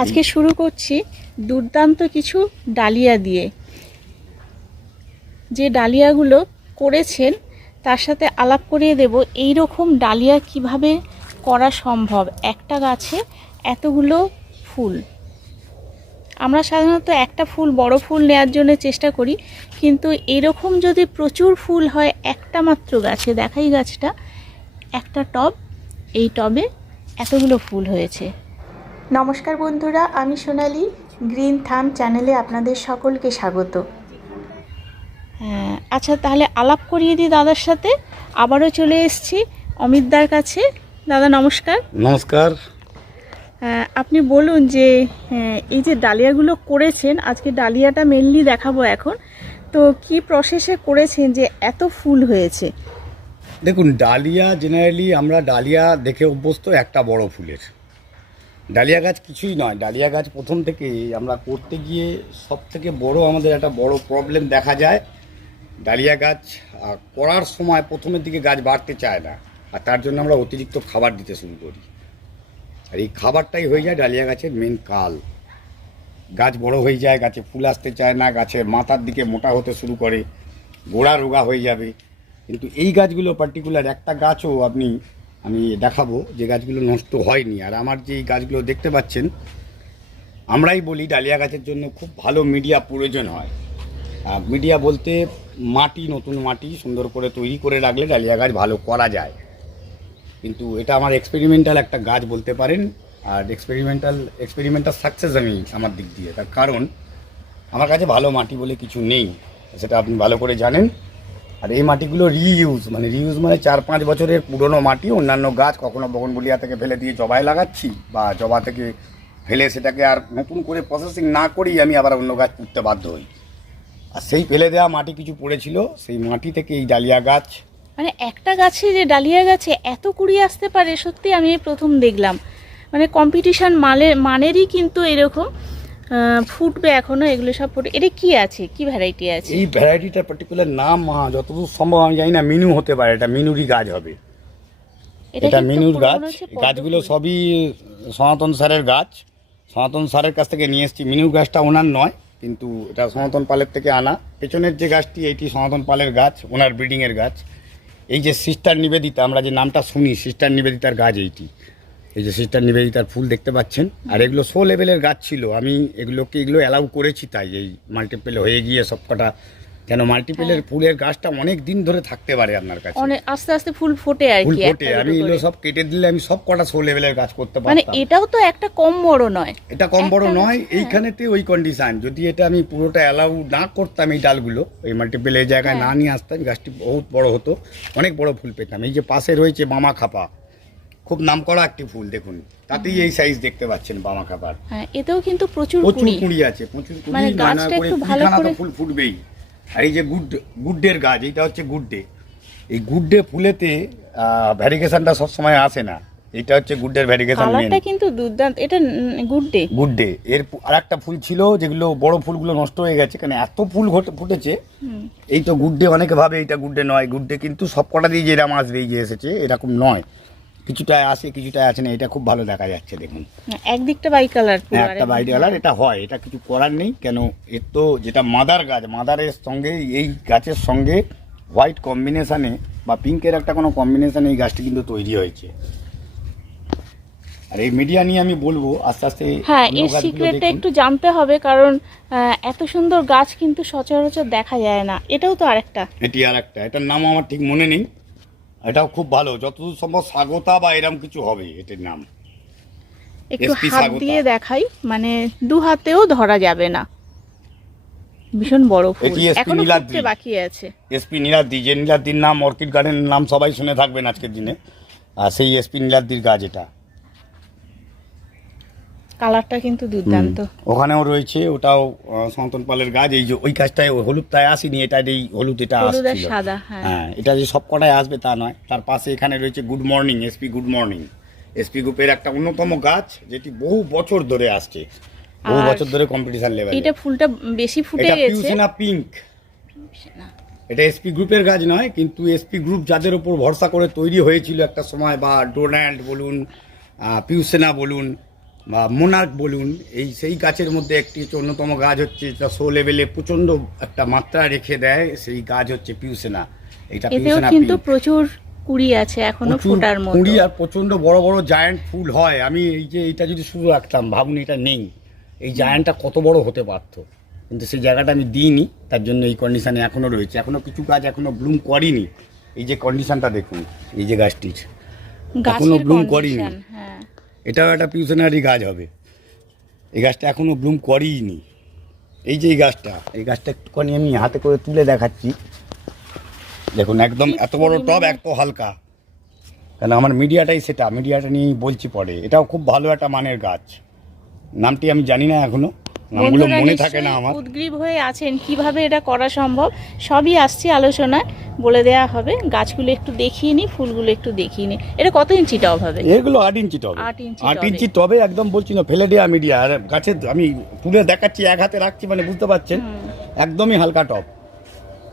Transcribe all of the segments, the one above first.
আজকে শুরু করছি দুর্দান্ত কিছু ডালিয়া দিয়ে। যে ডালিয়াগুলো করেছেন, তার সাথে আলাপ করিয়ে দেব এই রকম ডালিয়া কীভাবে করা সম্ভব। একটা গাছে এতগুলো ফুল। আমরা সাধারণত একটা ফুল বড় ফুল নেওয়ার জন্য চেষ্টা করি, কিন্তু এরকম যদি প্রচুর ফুল হয় একটা মাত্র গাছে, দেখাই গাছটা, একটা টব, এই টবে এতগুলো ফুল হয়েছে। নমস্কার বন্ধুরা আমি সোনালি গ্রিন থাম চ্যানেলে আপনাদের সকলকে স্বাগত। হ্যাঁ, আচ্ছা তাহলে আলাপ করিয়ে দিই দাদার সাথে। আবারও চলে এসেছি অমিতদার কাছে। দাদা নমস্কার। নমস্কার। আপনি বলুন যে এই যে ডালিয়াগুলো করেছেন আজকে ডালিয়াটা মেনলি দেখাবো এখন। তো কি প্রসেসে করেছেন যে এত ফুল হয়েছে? দেখুন ডালিয়া জেনারেলি আমরা ডালিয়া দেখে অভ্যস্ত একটা বড় ফুলের। ডালিয়া গাছ কিছুই নয়। ডালিয়া গাছ প্রথম থেকে আমরা করতে গিয়ে সব থেকে বড় আমাদের একটা বড় প্রবলেম দেখা যায়। ডালিয়া গাছ করার সময় প্রথমের দিকে গাছ বাড়তে চায় না। আর তার জন্য আমরা অতিরিক্ত খাবার দিতে শুরু করি। আর এই খাবারটাই হয়ে যায় ডালিয়া গাছের মেন কাল। গাছ বড় হয়ে যায়, গাছে ফুল আসতে চায় না গাছের মাথার দিকে মোটা হতে শুরু করে, গোড়া রোগা হয়ে যাবে। কিন্তু এই গাছগুলো পার্টিকুলার একটা গাছও আপনি আমি দেখাবো যে গাছগুলো নষ্ট হয়নি। আর আমার যে গাছগুলো দেখতে পাচ্ছেন, আমরাই বলি ডালিয়া গাছের জন্য খুব ভালো মিডিয়া প্রয়োজন হয়। আর মিডিয়া বলতে মাটি, নতুন মাটি সুন্দর করে তৈরি করে রাখলে ডালিয়া গাছ ভালো করা যায়। কিন্তু এটা আমার এক্সপেরিমেন্টাল একটা গাছ বলতে পারেন, আর এক্সপেরিমেন্টাল এক্সপেরিমেন্টাল সাকসেস আমি আমার দিক দিয়ে। তার কারণ, আমার কাছে ভালো মাটি বলে কিছু নেই, সেটা আপনি ভালো করে জানেন। আর এই মাটিগুলো রিইউজ মানে রিইউজ মানে চার পাঁচ বছরের পুরনো মাটি, অন্যান্য গাছ কখনো বগনবলিয়া থেকে ফেলে দিয়ে জবায় লাগাচ্ছি বা জবা থেকে ফেলে সেটাকে আর নতুন করে প্রসেসিং না করেই আমি আবার অন্য গাছ পুঁততে বাধ্য হই। আর সেই ফেলে দেওয়া মাটি কিছু পড়েছিল, সেই মাটি থেকে এই ডালিয়া গাছ। মানে একটা গাছে যে ডালিয়া গাছে এত কুড়ি আসতে পারে, সত্যি আমি প্রথম দেখলাম। মানে কম্পিটিশান মালের মানেরই কিন্তু এরকম। ফুটবে এখনও? এগুলো সব ফুটে এটা কি আছে? কি ভ্যারাইটি আছে? এই ভ্যারাইটিটার পার্টিকুলার নাম যতদূর সম্ভব আমি জানি না মিনু হতে পারে এটা মিনুরি গাছ হবে। এটা মিনুর গাছ গাছগুলো সবই সনাতন স্যারের গাছ। সনাতন স্যারের কাছ থেকে নিয়ে এসেছি। মিনুর গাছটা ওনার নয় কিন্তু এটা সনাতন পালের থেকে আনা। পেছনের যে গাছটি এটি সনাতন পালের গাছ ওনার ব্রিডিংয়ের গাছ। এই যে সিস্টার নিবেদিতা আমরা যে নামটা শুনি সিস্টার নিবেদিতার গাছ এইটি। এই যে সিস্টার নিবেদিতার ফুল দেখতে পাচ্ছেন। আর এগুলো শো লেভেলের গাছ ছিল। আমি এগুলোকে এগুলো অ্যালাউ করেছি তাই এই মাল্টিপেল হয়ে গিয়ে সবকটা। কেন মাল্টিপেলের ফুলের গাছটা অনেক দিন ধরে থাকতে পারে আপনার কাছে। অনেক আস্তে আস্তে ফুল ফোটে আর ফুল কি ফোটে। আমি এগুলো সব কেটে দিলে আমি সব কটা শো লেভেলের গাছ করতে পারতাম। মানে এটাও তো একটা কম বড় নয়। এটা কম বড় নয়। হ্যাঁ। এইখানেতে ওই কন্ডিশন যদি এটা আমি পুরোটা অ্যালাউ না করতাম এই ডালগুলো এই মাল্টিপেল এই জায়গায় হ্যাঁ। না নিয়ে আসতাম গাছটি বহুত বড় হতো অনেক বড় ফুল পেতাম। এই যে পাশে রয়েছে বামা খাপা। খুব নামকরা একটি ফুল দেখুন। তাতেই এই সাইজ দেখতে পাচ্ছেন বামা খাপার হ্যাঁ এতেও কিন্তু প্রচুর প্রচুর কুড়ি। আছে প্রচুর কুড়ি মানে নয় করে কুড়িখানা তো ফুল ফুটবেই। আর এই যে গুড গুড্ডের গাছ এইটা হচ্ছে গুড্ডে এই গুড্ডে ফুলেতে ভ্যারিগেশনটা সবসময় আসে না। এটা হচ্ছে গুড্ডের ভ্যারিগেশন কালারটা কিন্তু দুর্দান্ত এটা গুড। Day good. ডে এর আর একটা ফুল ছিল যেগুলো বড় ফুলগুলো নষ্ট হয়ে গেছে কারণ এত ফুল ফুটেছে। এই তো গুড ডে অনেকে ভাবে এটা গুড্ডে নয়। গুড ডে কিন্তু সব কটা দিয়ে যেরকম আসবে এই যে এসেছে এরকম নয়। কিছুটায় আসে কিছুটায় আসে না এটা খুব ভালো দেখা যাচ্ছে দেখুন। একদিকটা বাই কালার একটা বাইরে কালার এটা হয় এটা কিছু করার নেই কেন এর তো যেটা মাদার গাছ মাদারের সঙ্গে এই গাছের সঙ্গে হোয়াইট কম্বিনেশানে বা পিঙ্কের একটা কোনো কম্বিনেশানে এই গাছটি কিন্তু তৈরি হয়েছে। আর এই মিডিয়া নিয়ে আমি বলব আস্তে আস্তে হ্যাঁ এর সিক্রেটটা একটু জানতে হবে কারণ এত সুন্দর গাছ কিন্তু সচরাচর দেখা যায় না। এটাও তো আরেকটা। এটি আরেকটা এটার নাম আমার ঠিক মনে নেই। এটাও খুব ভালো। যতদূর সম্ভব স্বাগতা বা এরকম কিছু হবে এটির নাম। একটু হাত দিয়ে দেখাই মানে দু হাতেও ধরা যাবে না। ভীষণ বড় ফুল। এটি এসপি এখনও নীলাদ্রি। ফুটতে বাকি আছে। এসপি নীলাদ্রি যে নীলাদ্রির নাম অর্কিড গার্ডেনের নাম সবাই শুনে থাকবেন আজকের দিনে। আর সেই এসপি নীলাদ্রির গাছ এটা। কালারটা কিন্তু দুর্দান্ত। ওখানেও রয়েছে ওটাও সনাতন পালের গাছ এই যে ওই গাছটায় হলুদটায় আসেনি এটা এই হলুদ এটা আসছিল। সাদা হ্যাঁ। হ্যাঁ এটা যে সব কটায় আসবে তা নয় তার পাশে এখানে রয়েছে good morning SP good morning SP গ্রুপের একটা অন্যতম গাছ যেটি বহু বছর ধরে আসছে বহু বছর ধরে কম্পিটিশন লেভেলে এটা ফুলটা বেশি ফুটে এটা গেছে। পিউসেনা পিঙ্ক এটা এসপি গ্রুপের গাছ নয় কিন্তু এসপি গ্রুপ যাদের উপর ভরসা করে তৈরি হয়েছিল একটা সময় বা ডোনাল্ড বলুন পিউসেনা বলুন বা মোনার্ক বলুন এই সেই গাছের মধ্যে একটি অন্যতম গাছ হচ্ছে যেটা শো লেভেলে প্রচণ্ড একটা মাত্রা রেখে দেয় সেই গাছ হচ্ছে পিউসেনা। এটা এতেও পিউসেনা কিন্তু প্রচুর কুড়ি আছে এখনও ফোটার মতো। কুঁড়ি আর প্রচণ্ড বড় বড় জায়ান্ট ফুল হয়। আমি এই যে এটা যদি শুরু রাখতাম ভাবুন এটা নেই। এই জায়ান্টটা কত বড় হতে পারতো। কিন্তু সেই জায়গাটা আমি দিইনি তার জন্য এই কন্ডিশানে এখনও রয়েছে। এখনও কিছু গাছ এখনও ব্লুম করিনি। এই যে কন্ডিশনটা দেখুন এই যে গাছটির। এখনও ব্লুম করেনি। হ্যাঁ। এটাও একটা পিউশনারি গাছ হবে। এই গাছটা এখনও ব্লুম করেইনি এই যে এই গাছটা এই গাছটা একটুখানি আমি হাতে করে তুলে দেখাচ্ছি। দেখুন একদম এত বড় টব এত হালকা। কেন আমার মিডিয়াটাই সেটা মিডিয়াটা নিয়েই বলছি পরে। এটাও খুব ভালো একটা মানের গাছ। নামটি আমি জানি না এখনও। নামগুলো মনে থাকে না আমার। উদ্গ্রীব হয়ে আছেন কীভাবে এটা করা সম্ভব সবই আসছে আলোচনায়। বলে দেয়া হবে গাছগুলো একটু দেখিয়ে নি ফুলগুলো একটু দেখিয়ে নি। এটা কত ইঞ্চি টব হবে? এগুলো আট ইঞ্চি টবে। আট ইঞ্চি টবে। ইঞ্চি টবে একদম বলছি না ফেলে দেওয়া মিডিয়া। আর গাছের আমি তুলে দেখাচ্ছি এক হাতে রাখছি মানে বুঝতে পারছেন? একদমই হালকা টপ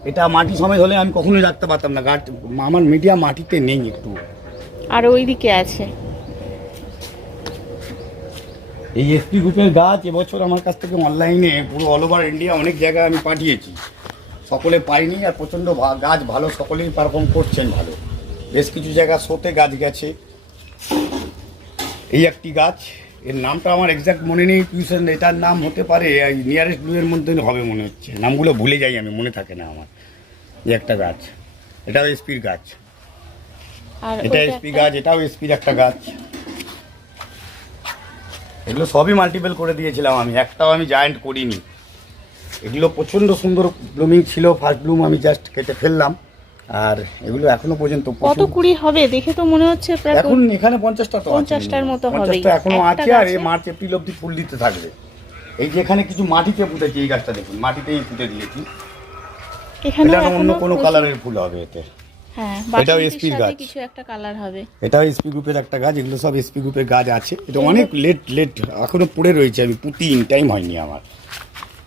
এটা মাটি সমেত হলে আমি কখনোই রাখতে পারতাম না। গাছ আমার মিডিয়া মাটিতে নেই একটু। আর ওইদিকে আছে। এই এসপি গ্রুপের গাছ এবছর আমার কাছ থেকে অনলাইনে পুরো অল ওভার ইন্ডিয়া অনেক জায়গায় আমি পাঠিয়েছি। সকলে পাইনি আর প্রচণ্ড গাছ ভালো সকলেই পারফর্ম করছেন ভালো। বেশ কিছু জায়গা শোতে গাছ গেছে। এই একটি গাছ এর নামটা আমার এক্সাক্ট মনে নেই টিউশন এটার নাম হতে পারে নিয়ারেস্ট ব্লুয়ের মধ্যে হবে মনে হচ্ছে। নামগুলো ভুলে যাই আমি মনে থাকে না আমার। এই একটা গাছ এটাও এসপির গাছ। এটা এসপি গাছ এটাও এসপির একটা গাছ। এগুলো সবই মাল্টিপেল করে দিয়েছিলাম আমি একটাও আমি জায়েন্ট করিনি। এগুলো প্রচণ্ড সুন্দর ব্লুমিং ছিল ফার্স্ট ব্লুম আমি জাস্ট কেটে ফেললাম আর এগুলো এখনও পর্যন্ত কত কুড়ি হবে? দেখে তো মনে হচ্ছে এখন এখানে পঞ্চাশটা তো পঞ্চাশটার মতো। পঞ্চাশটা এখনও আছে আর এই মার্চ এপ্রিল অব্দি ফুল দিতে থাকবে। এই যে এখানে কিছু মাটিতে পুঁতেছি এই গাছটা দেখুন মাটিতেই পুঁতে দিয়েছি। এখানে অন্য কোনো কালারের ফুল হবে এতে। হ্যাঁ এটাও গাছ। কিছু একটা কালার হবে। এটাও এসপি গ্রুপের একটা গাছ এগুলো সব এসপি গ্রুপের গাছ আছে। এটা অনেক লেট লেট এখনও পড়ে রয়েছে আমি পুঁতি ইন টাইম হয়নি আমার।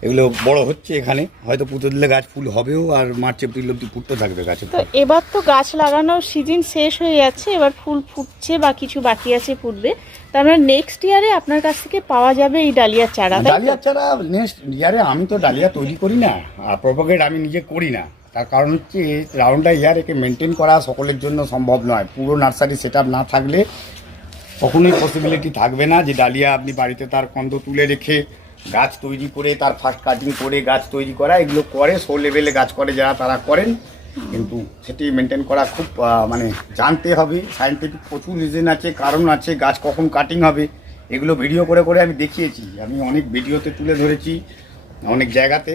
এগুলো বড় হচ্ছে এখানে হয়তো পুঁতে দিলে গাছ ফুল হবেও আর মার্চ এপ্রিল অব্দি ফুটতে থাকবে গাছে তো এবার তো গাছ লাগানোর সিজন শেষ হয়ে যাচ্ছে এবার ফুল ফুটছে বা কিছু বাকি আছে ফুটবে। তার মানে নেক্সট ইয়ারে আপনার কাছ থেকে পাওয়া যাবে এই ডালিয়ার চারা তাই তো? ডালিয়া নেক্সট ইয়ারে আমি তো ডালিয়া তৈরি করি না আর প্রপোগেট আমি নিজে করি না। তার কারণ হচ্ছে রাউন্ডটা ইয়ার একে মেনটেন করা সকলের জন্য সম্ভব নয়। পুরো নার্সারি সেট না থাকলে কখনোই পসিবিলিটি থাকবে না যে ডালিয়া আপনি বাড়িতে তার কন্দ তুলে রেখে গাছ তৈরি করে, তার ফার্স্ট কাটিং করে, গাছ তৈরি করা, এগুলো করে শো লেভেলে গাছ করে যারা তারা করেন। কিন্তু সেটি মেনটেন করা খুব মানে জানতে হবে। সায়েন্টিফিক প্রচুর রিজন আছে, কারণ আছে, গাছ কখন কাটিং হবে, এগুলো ভিডিও করে করে আমি দেখিয়েছি। আমি অনেক ভিডিওতে তুলে ধরেছি। অনেক জায়গাতে।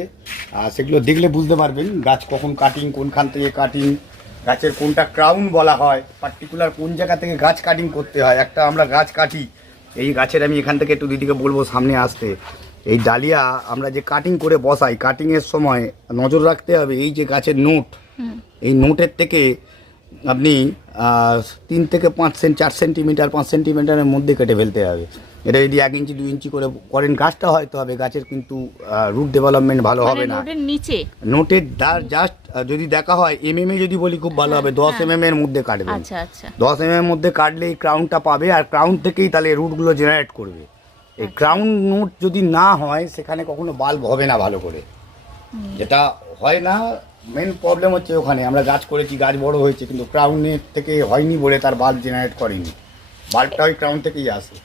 আর সেগুলো দেখলে বুঝতে পারবেন গাছ কখন কাটিং কোনখান থেকে কাটিং গাছের কোনটা ক্রাউন বলা হয় পার্টিকুলার কোন জায়গা থেকে গাছ কাটিং করতে হয়। একটা আমরা গাছ কাটি এই গাছের আমি এখান থেকে একটু দিদিকে বলব সামনে আসতে। এই ডালিয়া আমরা যে কাটিং করে বসাই কাটিংয়ের সময় নজর রাখতে হবে এই যে গাছের নোট। এই নোটের থেকে আপনি তিন থেকে পাঁচ সেন্ট চার সেন্টিমিটার পাঁচ সেন্টিমিটারের মধ্যে কেটে ফেলতে হবে। এটা যদি এক ইঞ্চি দুই ইঞ্চি করে করেন গাছটা হয়তো হবে গাছের কিন্তু রুট ডেভেলপমেন্ট ভালো মানে হবে না। নিচে? নোটের জাস্ট যদি দেখা হয় এম এম এ যদি বলি খুব ভালো হবে দশ এম এম এর মধ্যে কাটবে আচ্ছা আচ্ছা। দশ এম এর মধ্যে কাটলে এই ক্রাউনটা পাবে আর ক্রাউন থেকেই তাহলে রুটগুলো জেনারেট করবে। এই ক্রাউন নোট যদি না হয় সেখানে কখনো বাল্ব হবে না ভালো করে। যেটা হয় না মেন প্রবলেম হচ্ছে ওখানে। আমরা গাছ করেছি গাছ বড় হয়েছে কিন্তু ক্রাউনের থেকে হয়নি বলে তার বাল্ব জেনারেট করেনি। বাল্বটা ওই ক্রাউন থেকেই আসে।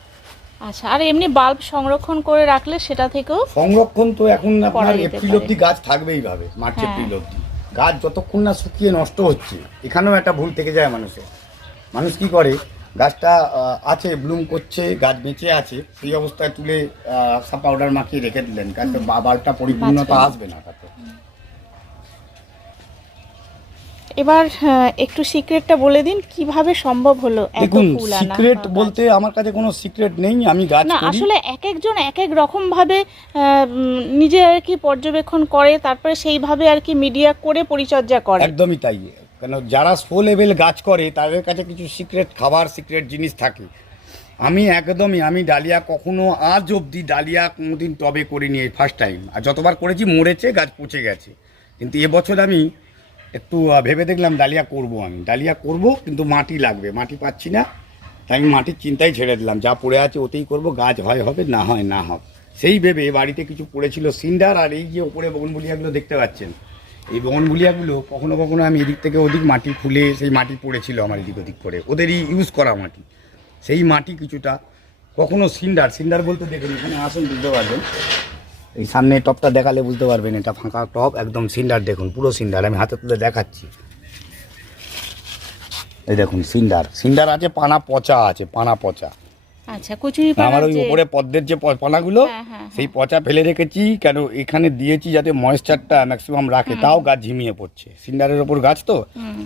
আচ্ছা আর এমনি বাল্ব সংরক্ষণ করে রাখলে সেটা থেকেও সংরক্ষণ তো এখন আপনার এপ্রিল পারে। অব্দি গাছ থাকবেই ভাবে মার্চ হ্যাঁ। এপ্রিল অব্দি গাছ যতক্ষণ না শুকিয়ে নষ্ট হচ্ছে এখানেও একটা ভুল থেকে যায় মানুষের। মানুষ কি করে গাছটা আছে ব্লুম করছে গাছ বেঁচে আছে সেই অবস্থায় তুলে সাপ পাউডার মাখিয়ে রেখে দিলেন। গাছটা বালটা পরিপূর্ণতা আসবে না তাতে। এবার একটু সিক্রেটটা বলে দিন কীভাবে সম্ভব হলো দেখুন সিক্রেট বলতে আমার কাছে কোনো সিক্রেট নেই আমি গাছ না আসলে এক একজন এক এক রকম ভাবে নিজে আর কি পর্যবেক্ষণ করে তারপরে সেইভাবে আর কি মিডিয়া করে পরিচর্যা করে। একদমই তাই। কেন যারা সো লেভেল গাছ করে তাদের কাছে কিছু সিক্রেট খাবার সিক্রেট জিনিস থাকে। আমি একদমই আমি ডালিয়া কখনো আজ অবধি ডালিয়া কোনোদিন টবে করিনি এই ফার্স্ট টাইম আর যতবার করেছি মরেছে গাছ পচে গেছে। কিন্তু এবছর আমি একটু ভেবে দেখলাম ডালিয়া করব আমি। ডালিয়া করব, কিন্তু মাটি লাগবে। মাটি পাচ্ছি না, তাই আমি মাটির চিন্তাই ছেড়ে দিলাম। যা পড়ে আছে ওতেই করব, গাছ হয় হবে, না হয় না হবে। সেই ভেবে বাড়িতে কিছু পড়েছিল সিন্ডার আর এই যে ওপরে বগনবুলিয়াগুলো দেখতে পাচ্ছেন। এই বগনবুলিয়াগুলো কখনো কখনো আমি এদিক থেকে ওদিক মাটি খুলে সেই মাটি পড়েছিল আমার এদিক ওদিক করে। ওদেরই ইউজ করা মাটি। সেই মাটি কিছুটা, কখনো সিন্ডার সিন্ডার বলতে দেখুন, এখানে আসুন, বুঝতে পারবেন। এই সামনে টপটা দেখালে বুঝতে পারবেন এটা ফাঁকা টপ একদম সিন্ডার দেখুন পুরো সিন্ডার আমি হাতে তুলে দেখাচ্ছি। এই দেখুন সিন্ডার সিন্ডার আছে পানা পচা আছে পানা পচা। আচ্ছা কচুরি আমার ওই উপরে পদ্মের যে পানাগুলো হ্যাঁ, হ্যাঁ, সেই পচা ফেলে রেখেছি কেন এখানে দিয়েছি যাতে ময়েশ্চারটা ম্যাক্সিমাম রাখে তাও গাছ ঝিমিয়ে পড়ছে। সিন্ডারের ওপর গাছ তো।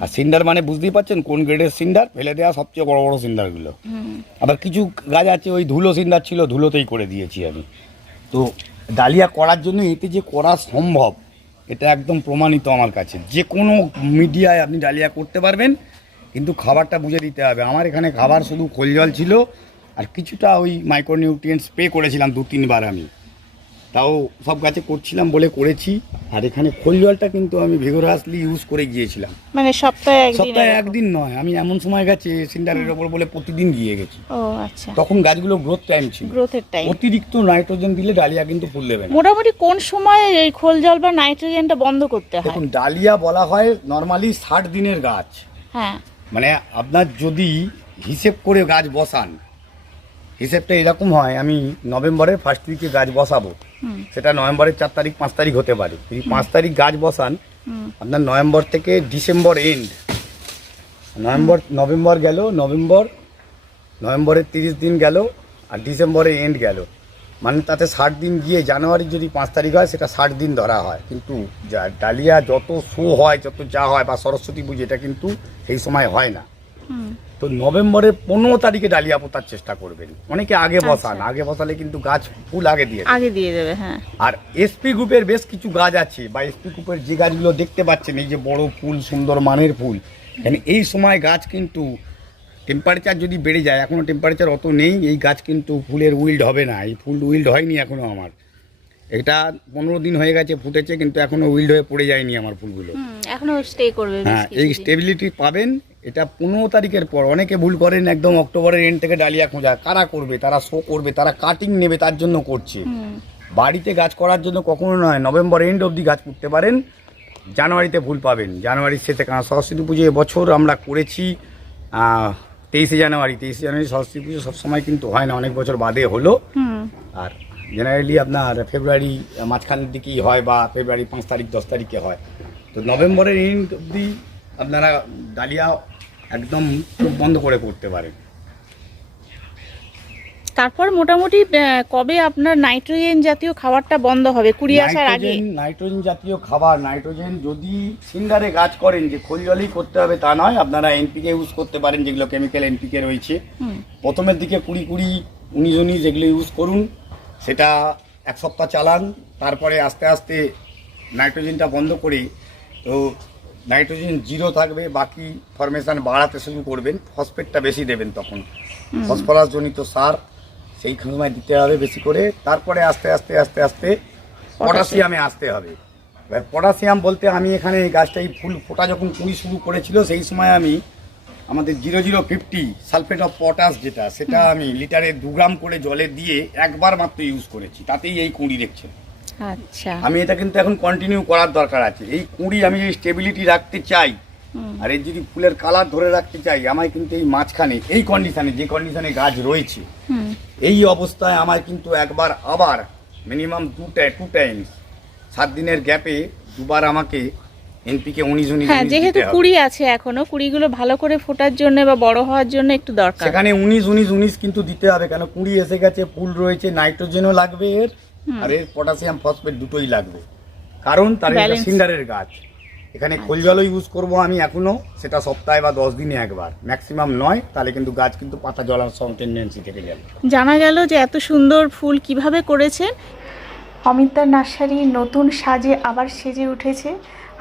আর সিন্ডার মানে বুঝতেই পারছেন কোন গ্রেডের সিন্ডার? ফেলে দেওয়া সবচেয়ে বড় বড় সিন্ডারগুলো। আবার কিছু গাছ আছে ওই ধুলো সিন্ডার ছিল ধুলোতেই করে দিয়েছি আমি। তো ডালিয়া করার জন্য এতে যে করা সম্ভব, এটা একদম প্রমাণিত আমার কাছে। যে কোনো মিডিয়ায় আপনি ডালিয়া করতে পারবেন, কিন্তু খাবারটা বুঝে দিতে হবে। আমার এখানে খাবার শুধু খোল জল ছিল, আর কিছুটা ওই মাইক্রোনিউট্রিয়েন্ট স্প্রে করেছিলাম দু তিনবার আমি। তাও সব গাছে করছিলাম বলে করেছি। আর এখানে খোল জলটা কিন্তু আমি ভিগোরাসলি ইউজ করে গিয়েছিলাম। মানে সপ্তাহে একদিন সপ্তাহে একদিন নয় আমি এমন সময় গেছে সিন্ডারের ওপর বলে প্রতিদিন গিয়ে গেছি। ও আচ্ছা। তখন গাছগুলো গ্রোথ টাইম ছিল। গ্রোথের টাইম অতিরিক্ত নাইট্রোজেন দিলে ডালিয়া কিন্তু ফুল দেবে না। মোটামুটি কোন সময় এই খোল জল বা নাইট্রোজেনটা বন্ধ করতে হয়? দেখুন ডালিয়া বলা হয় নর্মালি ষাট দিনের গাছ। হ্যাঁ। মানে আপনার যদি হিসেব করে গাছ বসান হিসেবটা এরকম হয় আমি নভেম্বরের ফার্স্ট উইকে গাছ বসাবো। সেটা নভেম্বরের চার তারিখ পাঁচ তারিখ হতে পারে। যদি পাঁচ তারিখ গাছ বসান আপনার নভেম্বর থেকে ডিসেম্বর এন্ড নভেম্বর নভেম্বর গেল নভেম্বর নভেম্বরের তিরিশ দিন গেল আর ডিসেম্বরে এন্ড গেল। মানে তাতে ষাট দিন গিয়ে জানুয়ারির যদি পাঁচ তারিখ হয় সেটা ষাট দিন ধরা হয়। কিন্তু ডালিয়া যত শো হয় যত যা হয় বা সরস্বতী পুজো এটা কিন্তু সেই সময় হয় না। তো নভেম্বরের পনেরো তারিখে ডালিয়া পোতার চেষ্টা করবেন। অনেকে আগে বসান আগে বসালে কিন্তু গাছ ফুল আগে দিয়ে আগে দিয়ে দেবে হ্যাঁ। আর এসপি গ্রুপের বেশ কিছু গাছ আছে বা এসপি গ্রুপের যে গাছগুলো দেখতে পাচ্ছেন এই যে বড় ফুল সুন্দর মানের ফুল মানে এই সময় গাছ কিন্তু টেম্পারেচার যদি বেড়ে যায় এখনও টেম্পারেচার অত নেই এই গাছ কিন্তু ফুলের উইল্ড হবে না এই ফুল উইল্ড হয়নি এখনও আমার। এটা পনেরো দিন হয়ে গেছে ফুটেছে কিন্তু এখনও উইল্ড হয়ে পড়ে যায়নি আমার ফুলগুলো। হুম এখনও স্টে করবে হ্যাঁ এই স্টেবিলিটি পাবেন এটা পনেরো তারিখের পর। অনেকে ভুল করেন একদম অক্টোবরের এন্ড থেকে ডালিয়া খোঁজা। কারা করবে? তারা শো করবে তারা কাটিং নেবে তার জন্য করছে। বাড়িতে গাছ করার জন্য কখনো নয় নভেম্বর এন্ড অবধি গাছ করতে পারেন। জানুয়ারিতে ভুল পাবেন। জানুয়ারির শেষে কারণ সরস্বতী পুজো এবছর আমরা করেছি। তেইশে জানুয়ারি তেইশে জানুয়ারি সরস্বতী পুজো সবসময় কিন্তু হয় না অনেক বছর বাদে হলো। আর জেনারেলি আপনার ফেব্রুয়ারি মাঝখানের দিকেই হয় বা ফেব্রুয়ারি পাঁচ তারিখ দশ তারিখে হয়। তো নভেম্বরের এন্ড অবধি আপনারা ডালিয়া একদম চোখ বন্ধ করে করতে পারেন তারপর মোটামুটি কবে আপনার নাইট্রোজেন জাতীয় খাবারটা বন্ধ হবে? কুড়ি আসার আগে। নাইট্রোজেন জাতীয় খাবার নাইট্রোজেন যদি সিঙ্গারে গাছ করেন যে খোল জলেই করতে হবে তা নয় আপনারা এনপিকে ইউজ করতে পারেন যেগুলো কেমিক্যাল এনপিকে রয়েছে। প্রথমের দিকে কুড়ি কুড়ি উনিশ উনিশ এগুলো ইউজ করুন সেটা এক সপ্তাহ চালান তারপরে আস্তে আস্তে নাইট্রোজেনটা বন্ধ করে তো নাইট্রোজেন জিরো থাকবে বাকি ফরমেশান বাড়াতে শুরু করবেন ফসফেটটা বেশি দেবেন তখন। ফসফরাস জনিত সার সেই সময় দিতে হবে বেশি করে তারপরে আস্তে আস্তে আস্তে আস্তে পটাশিয়ামে আসতে হবে। এবার পটাশিয়াম বলতে আমি এখানে এই গাছটাই ফুল ফোটা যখন কুড়ি শুরু করেছিল সেই সময় আমি আমাদের zero zero fifty sulphate of potash যেটা সেটা আমি লিটারে দু গ্রাম করে জলে দিয়ে একবার মাত্র ইউজ করেছি তাতেই এই কুঁড়ি দেখছেন। আচ্ছা। আমি এটা কিন্তু এখন কন্টিনিউ করার দরকার আছে। এই কুঁড়ি আমি স্টেবিলিটি রাখতে চাই আর এই যদি ফুলের কালার ধরে রাখতে চাই আমায় কিন্তু এই মাঝখানে এই কন্ডিশনে যে কন্ডিশনে গাছ রয়েছে এই অবস্থায় আমার কিন্তু একবার আবার মিনিমাম দু টু টাইমস সাত দিনের গ্যাপে দুবার আমাকে এনপিকে উনিশ উনিশ হ্যাঁ যেহেতু কুড়ি আছে এখনও কুড়িগুলো ভালো করে ফোটার জন্য বা বড় হওয়ার জন্য একটু দরকার। সেখানে উনিশ উনিশ উনিশ কিন্তু দিতে হবে কেন কুড়ি এসে গেছে ফুল রয়েছে নাইট্রোজেনও লাগবে এর আর এর পটাশিয়াম ফসফেট দুটোই লাগবে। কারণ তার এটা সিন্ডারের গাছ। এখানে খোল জলও ইউজ করব আমি এখনও সেটা সপ্তাহে বা দশ দিনে একবার। ম্যাক্সিমাম নয় তাহলে কিন্তু গাছ কিন্তু পাতা জলার টেন্ডেন্সি থেকে যাবে। জানা গেল যে এত সুন্দর ফুল কীভাবে করেছেন? অমিতার নার্সারি নতুন সাজে আবার সেজে উঠেছে।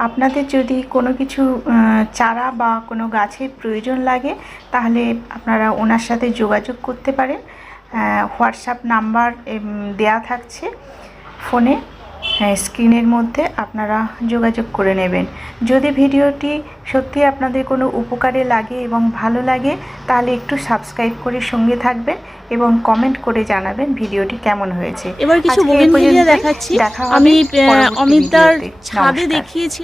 আপনাদের যদি কোনো কিছু চারা বা কোনো গাছের প্রয়োজন লাগে তাহলে আপনারা ওনার সাথে যোগাযোগ করতে পারেন। হোয়াটসঅ্যাপ নাম্বার দেয়া থাকছে ফোনে হ্যাঁ স্ক্রিনের মধ্যে আপনারা যোগাযোগ করে নেবেন যদি ভিডিওটি সত্যি আপনাদের কোনো উপকারে লাগে এবং ভালো লাগে তাহলে একটু সাবস্ক্রাইব করে সঙ্গে থাকবেন এবং কমেন্ট করে জানাবেন ভিডিওটি কেমন হয়েছে এবার কিছু বোগেনভেলিয়া। দেখাচ্ছি দেখা আমি অমিতদার ছাদে। দেখিয়েছিলাম